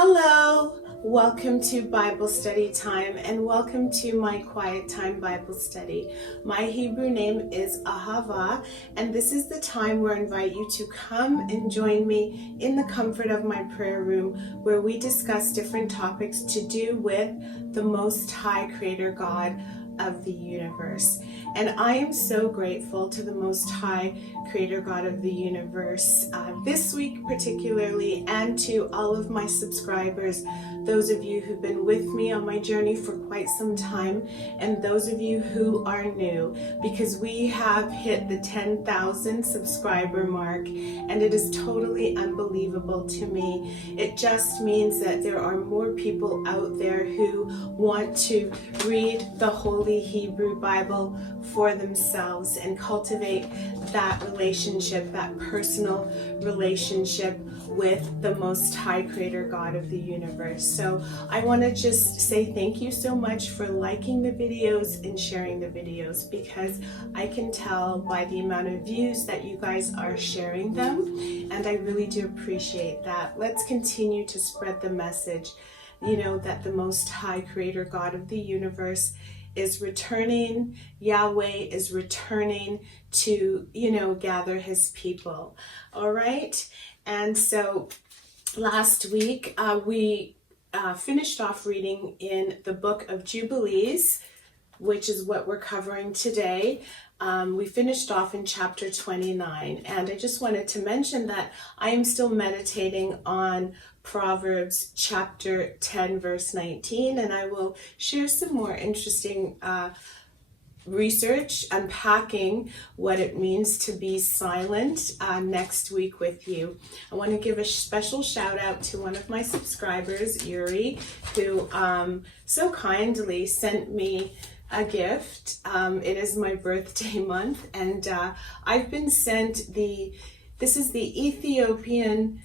Hello, welcome to Bible study time and welcome to my quiet time Bible study. My Hebrew name is Ahava, and this is the time where I invite you to come and join me in the comfort of my prayer room, where we discuss different topics to do with the Most High Creator God of the universe. And I am so grateful to the Most High Creator God of the universe this week particularly, and to all of my subscribers, those of you who've been with me on my journey for quite some time, and those of you who are new, because we have hit the 10,000 subscriber mark, and it is totally unbelievable to me. It just means that there are more people out there who want to read the Holy Hebrew Bible for themselves and cultivate that relationship, that personal relationship with the Most High Creator God of the universe. So I want to just say thank you so much for liking the videos and sharing the videos, because I can tell by the amount of views that you guys are sharing them, and I really do appreciate that. Let's continue to spread the message, that the Most High Creator God of the universe is returning. Yahweh is returning to, gather his people. All right. And so last week we finished off reading in the book of Jubilees, which is what we're covering today. We finished off in chapter 29, and I just wanted to mention that I am still meditating on Proverbs chapter 10 verse 19, and I will share some more interesting research unpacking what it means to be silent next week with you. I want to give a special shout out to one of my subscribers, Yuri, who so kindly sent me a gift. It is my birthday month, and I've been sent this is the Ethiopian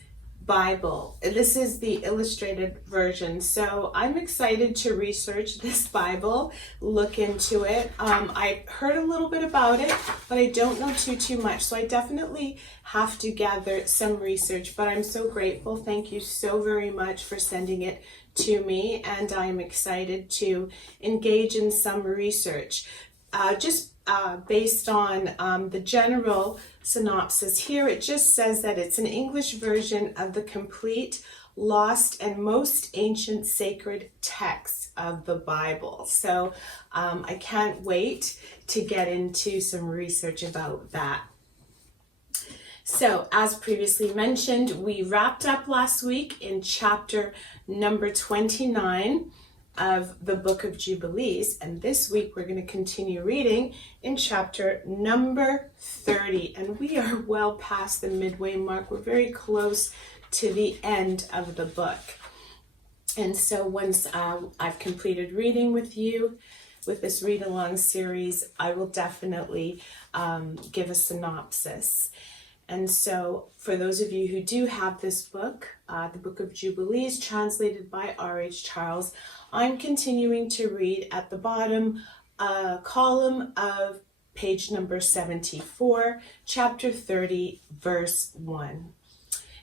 Bible. This is the illustrated version. So I'm excited to research this Bible, look into it. I heard a little bit about it, but I don't know too much. So I definitely have to gather some research, but I'm so grateful. Thank you so very much for sending it to me, and I'm excited to engage in some research. Based on the general synopsis here, it just says that it's an English version of the complete, lost, and most ancient sacred text of the Bible. So I can't wait to get into some research about that. So, as previously mentioned, we wrapped up last week in chapter number 29 of the book of Jubilees, and this week we're going to continue reading in chapter number 30, and we are well past the midway mark. We're very close to the end of the book. And so once I've completed reading with you with this read along series, I will definitely give a synopsis. And so for those of you who do have this book, the book of Jubilees, translated by R.H. Charles, I'm continuing to read at the bottom column of page number 74, chapter 30, verse 1.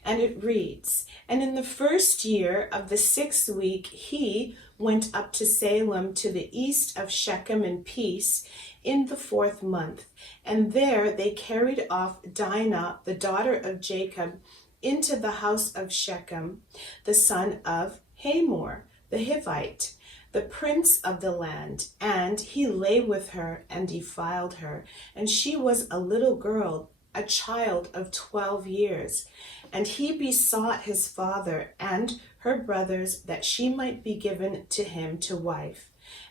And it reads, "And in the first year of the 6th week, he went up to Salem to the east of Shechem in peace in the 4th month. And there they carried off Dinah, the daughter of Jacob, into the house of Shechem, the son of Hamor, the Hivite, the prince of the land. And he lay with her and defiled her. And she was a little girl, a child of 12 years. And he besought his father and her brothers that she might be given to him to wife.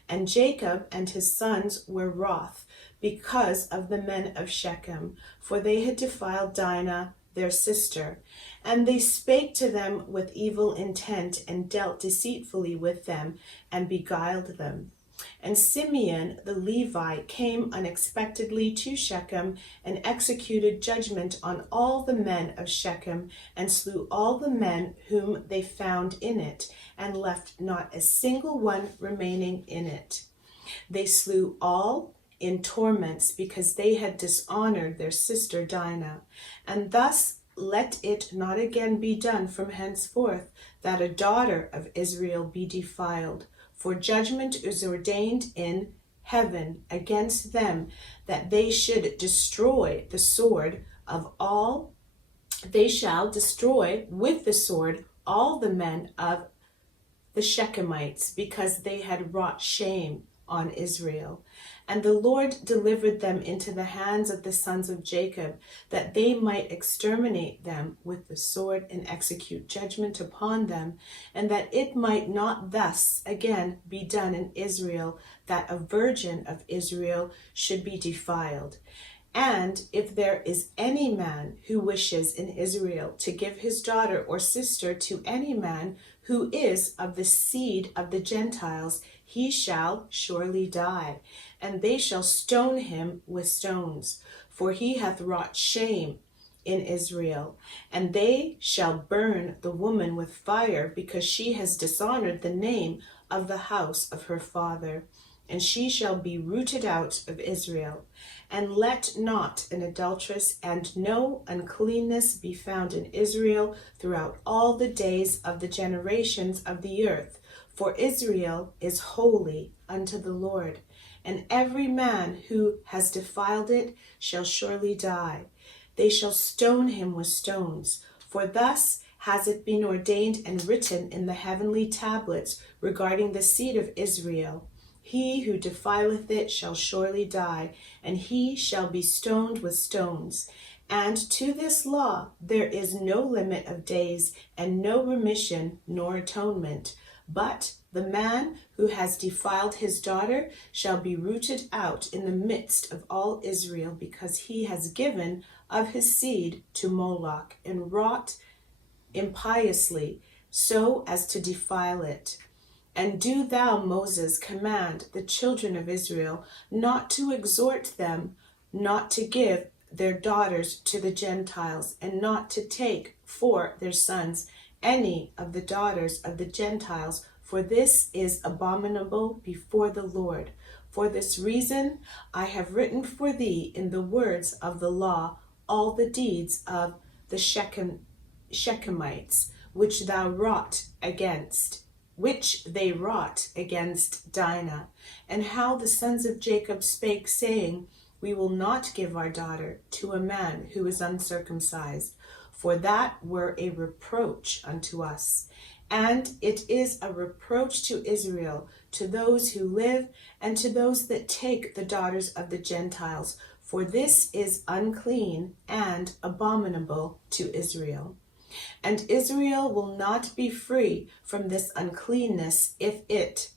And Jacob and his sons were wroth because of the men of Shechem, for they had defiled Dinah, their sister. And they spake to them with evil intent, and dealt deceitfully with them, and beguiled them. And Simeon the Levite came unexpectedly to Shechem, and executed judgment on all the men of Shechem, and slew all the men whom they found in it, and left not a single one remaining in it. They slew all in torments, because they had dishonored their sister Dinah. And thus let it not again be done from henceforth, that a daughter of Israel be defiled. For judgment is ordained in heaven against them, that they should destroy the sword of all. They shall destroy with the sword all the men of the Shechemites, because they had wrought shame on Israel. And the Lord delivered them into the hands of the sons of Jacob, that they might exterminate them with the sword and execute judgment upon them, and that it might not thus again be done in Israel, that a virgin of Israel should be defiled. And if there is any man who wishes in Israel to give his daughter or sister to any man who is of the seed of the Gentiles, he shall surely die, and they shall stone him with stones, for he hath wrought shame in Israel. And they shall burn the woman with fire, because she has dishonored the name of the house of her father, and she shall be rooted out of Israel. And let not an adulteress and no uncleanness be found in Israel throughout all the days of the generations of the earth, for Israel is holy unto the Lord. And every man who has defiled it shall surely die. They shall stone him with stones, for thus has it been ordained and written in the heavenly tablets regarding the seed of Israel. He who defileth it shall surely die, and he shall be stoned with stones. And to this law there is no limit of days, and no remission nor atonement. But the man who has defiled his daughter shall be rooted out in the midst of all Israel, because he has given of his seed to Moloch, and wrought impiously, so as to defile it. And do thou, Moses, command the children of Israel not to exhort them not to give their daughters to the Gentiles, and not to take for their sons any of the daughters of the Gentiles, for this is abominable before the Lord. For this reason I have written for thee in the words of the law all the deeds of the Shechemites, which they wrought against Dinah, and how the sons of Jacob spake, saying, We will not give our daughter to a man who is uncircumcised, for that were a reproach unto us. And it is a reproach to Israel, to those who live, and to those that take the daughters of the Gentiles, for this is unclean and abominable to Israel. And Israel will not be free from this uncleanness if it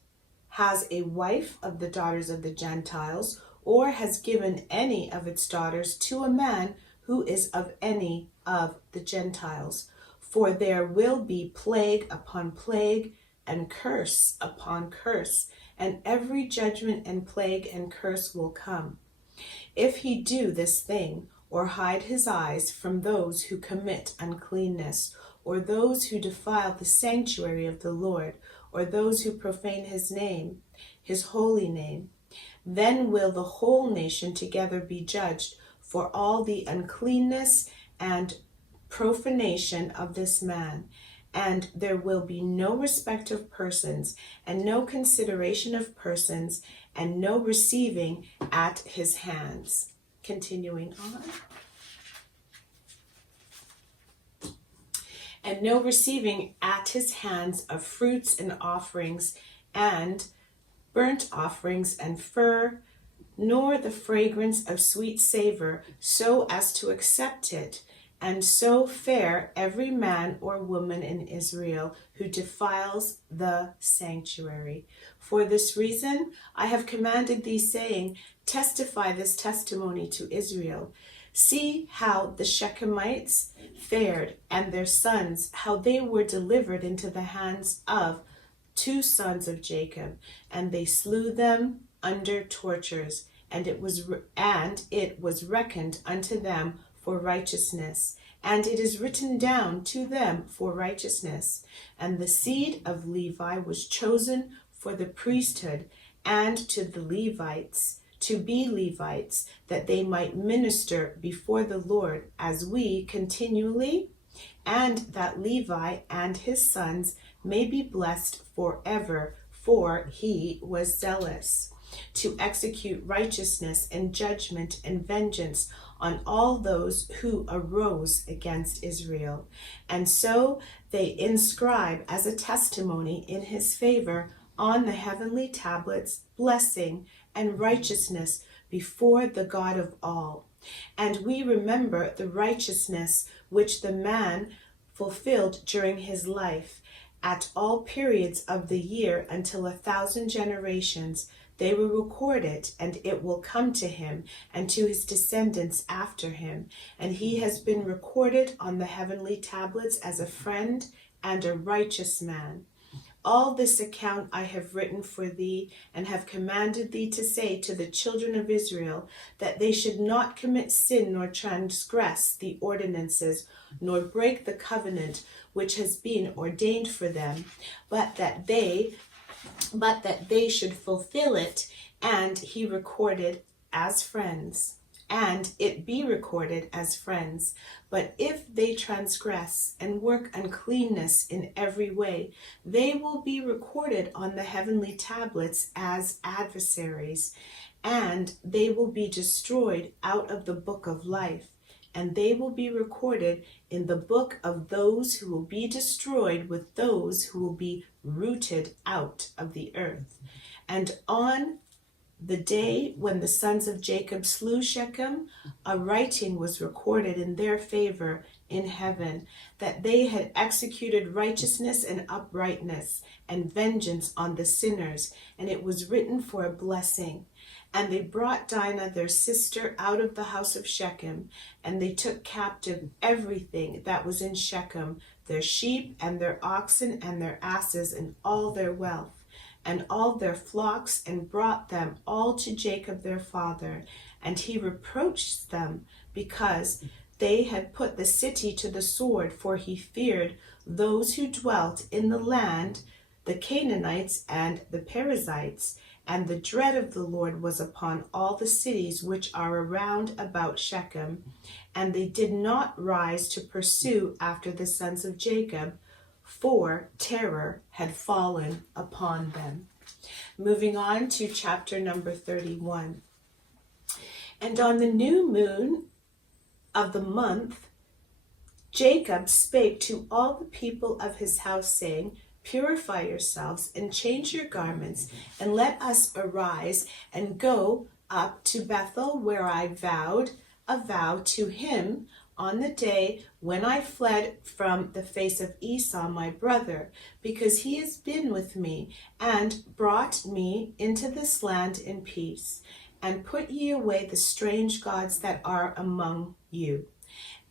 has a wife of the daughters of the Gentiles, or has given any of its daughters to a man who is of any of the Gentiles. For there will be plague upon plague, and curse upon curse, and every judgment and plague and curse will come. If he do this thing, or hide his eyes from those who commit uncleanness, or those who defile the sanctuary of the Lord, or those who profane his name, his holy name, then will the whole nation together be judged for all the uncleanness and profanation of this man. And there will be no respect of persons, and no consideration of persons, and no receiving at his hands. Continuing on. And no receiving at his hands of fruits and offerings, and burnt offerings and fur, nor the fragrance of sweet savor, so as to accept it, and so fare every man or woman in Israel who defiles the sanctuary. For this reason I have commanded thee, saying, Testify this testimony to Israel. See how the Shechemites fared, and their sons, how they were delivered into the hands of 2 sons of Jacob, and they slew them under tortures, and it was reckoned unto them for righteousness, and it is written down to them for righteousness. And the seed of Levi was chosen for the priesthood, and to the Levites, to be Levites, that they might minister before the Lord as we continually, and that Levi and his sons may be blessed forever, for he was zealous to execute righteousness and judgment and vengeance on all those who arose against Israel. And so they inscribe as a testimony in his favor on the heavenly tablets blessing and righteousness before the God of all. And we remember the righteousness which the man fulfilled during his life at all periods of the year until 1,000 generations. They were recorded, and it will come to him and to his descendants after him. And he has been recorded on the heavenly tablets as a friend and a righteous man. All this account I have written for thee, and have commanded thee to say to the children of Israel, that they should not commit sin nor transgress the ordinances, nor break the covenant which has been ordained for them, but that they should fulfill it. And he recorded as friends, and it be recorded as friends. But if they transgress and work uncleanness in every way, they will be recorded on the heavenly tablets as adversaries, and they will be destroyed out of the book of life. And they will be recorded in the book of those who will be destroyed with those who will be rooted out of the earth. And on the day when the sons of Jacob slew Shechem, a writing was recorded in their favor in heaven, that they had executed righteousness and uprightness and vengeance on the sinners, and it was written for a blessing. And they brought Dinah their sister out of the house of Shechem, and they took captive everything that was in Shechem, their sheep and their oxen and their asses and all their wealth, and all their flocks, and brought them all to Jacob their father. And he reproached them because they had put the city to the sword, for he feared those who dwelt in the land, the Canaanites and the Perizzites. And the dread of the Lord was upon all the cities which are around about Shechem. And they did not rise to pursue after the sons of Jacob, for terror had fallen upon them. Moving on to chapter number 31. And on the new moon of the month, Jacob spake to all the people of his house, saying, Purify yourselves and change your garments, and let us arise and go up to Bethel, where I vowed a vow to him on the day when I fled from the face of Esau my brother, because he has been with me and brought me into this land in peace. And put ye away the strange gods that are among you.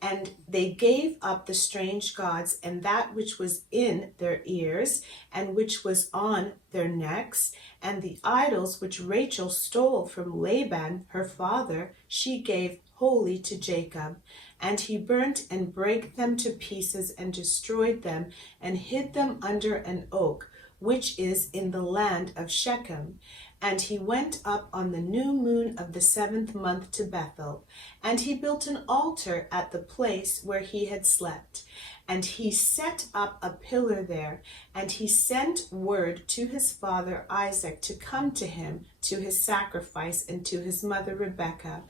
And they gave up the strange gods, and that which was in their ears, and which was on their necks, and the idols which Rachel stole from Laban her father, she gave wholly to Jacob. And he burnt and brake them to pieces, and destroyed them, and hid them under an oak, which is in the land of Shechem. And he went up on the new moon of the 7th month to Bethel, and he built an altar at the place where he had slept. And he set up a pillar there, and he sent word to his father Isaac to come to him to his sacrifice, and to his mother Rebekah.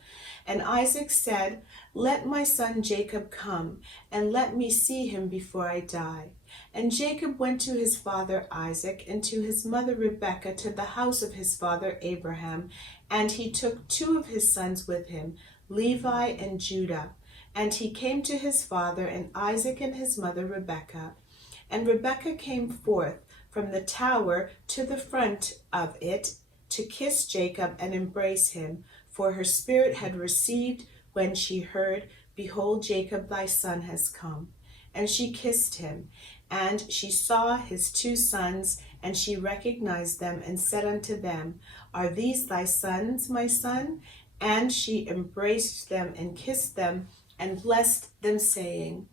And Isaac said, Let my son Jacob come, and let me see him before I die. And Jacob went to his father Isaac and to his mother Rebekah to the house of his father Abraham, and he took 2 of his sons with him, Levi and Judah. And he came to his father and Isaac and his mother Rebekah. And Rebekah came forth from the tower to the front of it to kiss Jacob and embrace him, for her spirit had received when she heard, Behold, Jacob thy son has come. And she kissed him. And she saw his 2 sons, and she recognized them, and said unto them, Are these thy sons, my son? And she embraced them and kissed them, and blessed them, saying,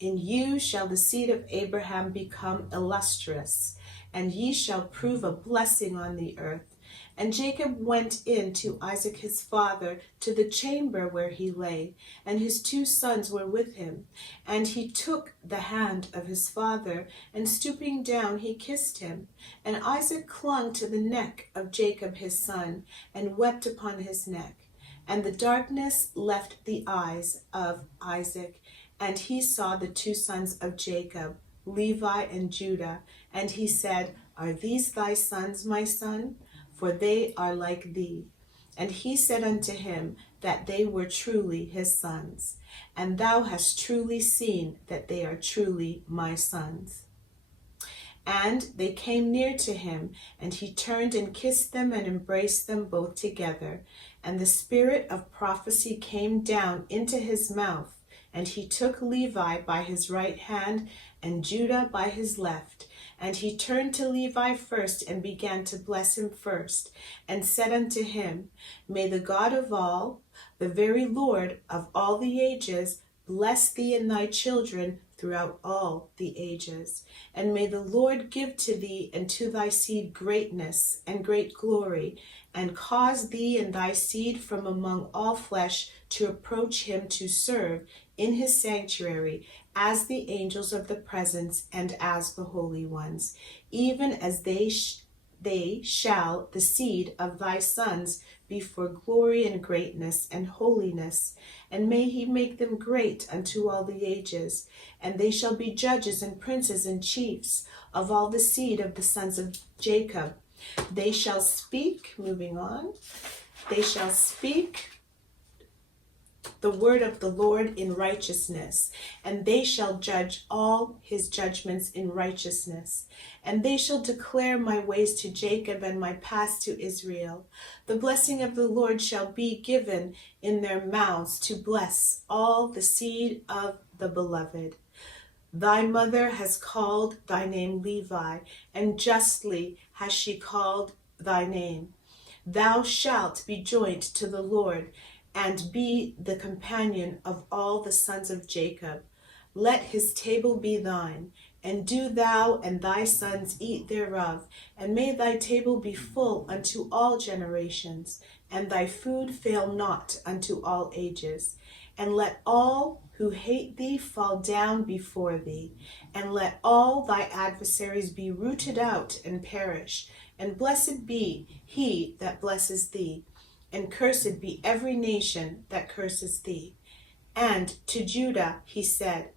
In you shall the seed of Abraham become illustrious, and ye shall prove a blessing on the earth. And Jacob went in to Isaac his father to the chamber where he lay, and his 2 sons were with him. And he took the hand of his father, and stooping down he kissed him. And Isaac clung to the neck of Jacob his son, and wept upon his neck. And the darkness left the eyes of Isaac, and he saw the 2 sons of Jacob, Levi and Judah. And he said, Are these thy sons, my son? For they are like thee. And he said unto him that they were truly his sons. And thou hast truly seen that they are truly my sons. And they came near to him, and he turned and kissed them and embraced them both together. And the spirit of prophecy came down into his mouth. And he took Levi by his right hand and Judah by his left. And he turned to Levi first and began to bless him first, and said unto him, May the God of all, the very Lord of all the ages, bless thee and thy children throughout all the ages. And may the Lord give to thee and to thy seed greatness and great glory, and cause thee and thy seed from among all flesh to approach him to serve in his sanctuary, as the angels of the presence and as the holy ones, even as they shall the seed of thy sons be for glory and greatness and holiness. And may he make them great unto all the ages. And they shall be judges and princes and chiefs of all the seed of the sons of Jacob. They shall speak, moving on, they shall speak the word of the Lord in righteousness, and they shall judge all his judgments in righteousness. And they shall declare my ways to Jacob and my paths to Israel. The blessing of the Lord shall be given in their mouths to bless all the seed of the beloved. Thy mother has called thy name Levi, and justly has she called thy name. Thou shalt be joined to the Lord, and be the companion of all the sons of Jacob. Let his table be thine, and do thou and thy sons eat thereof, and may thy table be full unto all generations, and thy food fail not unto all ages. And let all who hate thee fall down before thee, and let all thy adversaries be rooted out and perish. And blessed be he that blesses thee, and cursed be every nation that curses thee. And to Judah he said,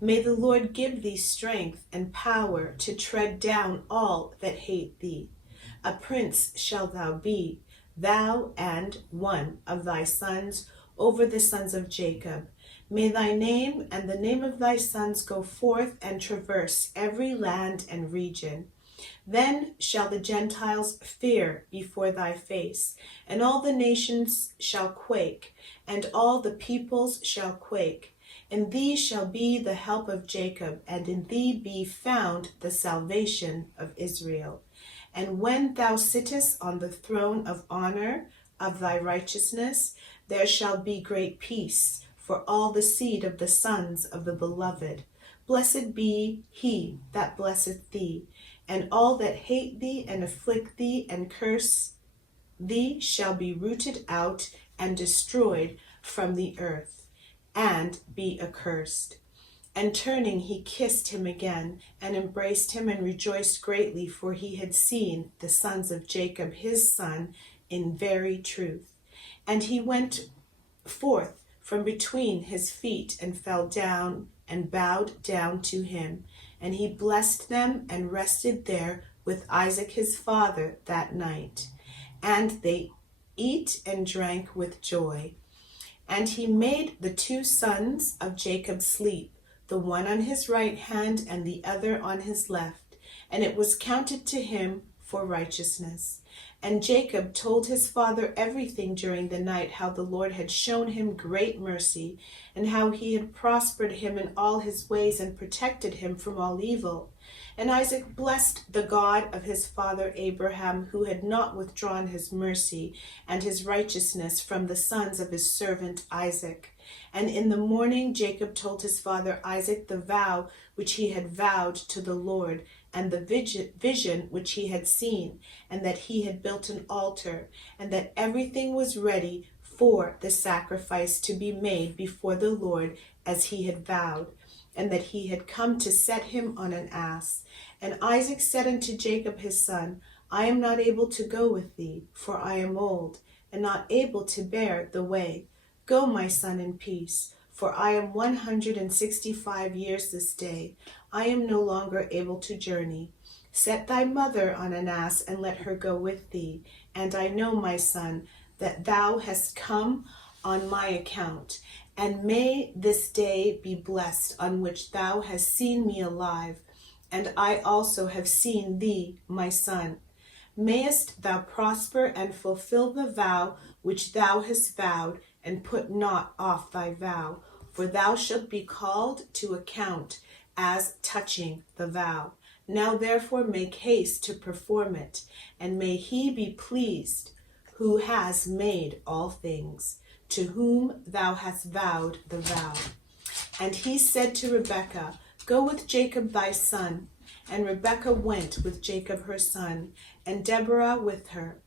May the Lord give thee strength and power to tread down all that hate thee. A prince shalt thou be, thou and one of thy sons, over the sons of Jacob. May thy name and the name of thy sons go forth and traverse every land and region. Then shall the Gentiles fear before thy face, and all the nations shall quake, and all the peoples shall quake. In thee shall be the help of Jacob, and in thee be found the salvation of Israel. And when thou sittest on the throne of honor of thy righteousness, there shall be great peace for all the seed of the sons of the beloved. Blessed be he that blesseth thee, and all that hate thee and afflict thee and curse thee shall be rooted out and destroyed from the earth, and be accursed. And turning, he kissed him again, and embraced him, and rejoiced greatly, for he had seen the sons of Jacob his son in very truth. And he went forth from between his feet, and fell down, and bowed down to him. And he blessed them, and rested there with Isaac his father that night. And they ate and drank with joy. And he made the 2 sons of Jacob sleep, the one on his right hand and the other on his left. And it was counted to him for righteousness. And Jacob told his father everything during the night, how the Lord had shown him great mercy, and how he had prospered him in all his ways and protected him from all evil. And Isaac blessed the God of his father Abraham, who had not withdrawn his mercy and his righteousness from the sons of his servant Isaac. And in the morning Jacob told his father Isaac the vow which he had vowed to the Lord. and the vision which he had seen, and that he had built an altar, and that everything was ready for the sacrifice to be made before the Lord as he had vowed, and that he had come to set him on an ass. And Isaac said unto Jacob his son, I am not able to go with thee, for I am old, and not able to bear the way. Go, my son, in peace, for I am 165 years this day. I am no longer able to journey. Set thy mother on an ass, and let her go with thee. And I know, my son, that thou hast come on my account. And may this day be blessed on which thou hast seen me alive, and I also have seen thee, my son. Mayest thou prosper and fulfill the vow which thou hast vowed, and put not off thy vow, for thou shalt be called to account as touching the vow. Now therefore make haste to perform it, and may he be pleased who has made all things, to whom thou hast vowed the vow. And he said to Rebekah, Go with Jacob thy son. And Rebekah went with Jacob her son, and Deborah with her.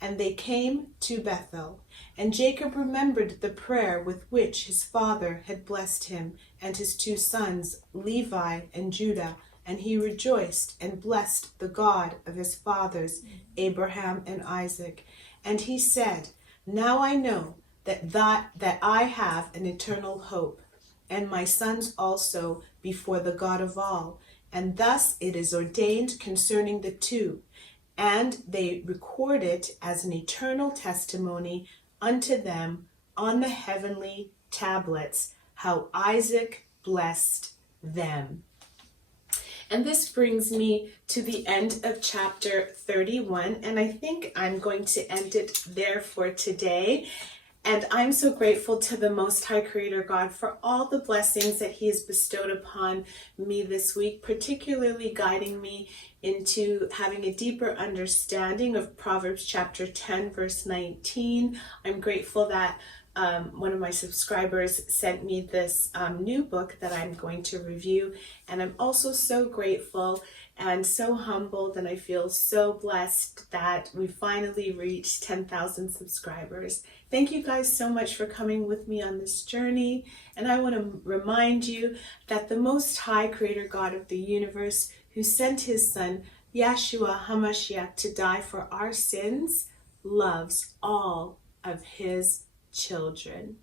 And they came to Bethel. And Jacob remembered the prayer with which his father had blessed him, and his two sons, Levi and Judah. And he rejoiced and blessed the God of his fathers, Abraham and Isaac. And he said, Now I know that I have an eternal hope, and my sons also before the God of all. And thus it is ordained concerning the two, and they record it as an eternal testimony unto them on the heavenly tablets, how Isaac blessed them. And this brings me to the end of chapter 31, and I think I'm going to end it there for today. And I'm so grateful to the Most High Creator God for all the blessings that He has bestowed upon me this week, particularly guiding me into having a deeper understanding of Proverbs chapter 10, verse 19. I'm grateful that one of my subscribers sent me this new book that I'm going to review. And I'm also so grateful and so humbled, and I feel so blessed that we finally reached 10,000 subscribers. Thank you guys so much for coming with me on this journey. And I want to remind you that the Most High Creator God of the universe, who sent His Son, Yeshua HaMashiach, to die for our sins, loves all of His children.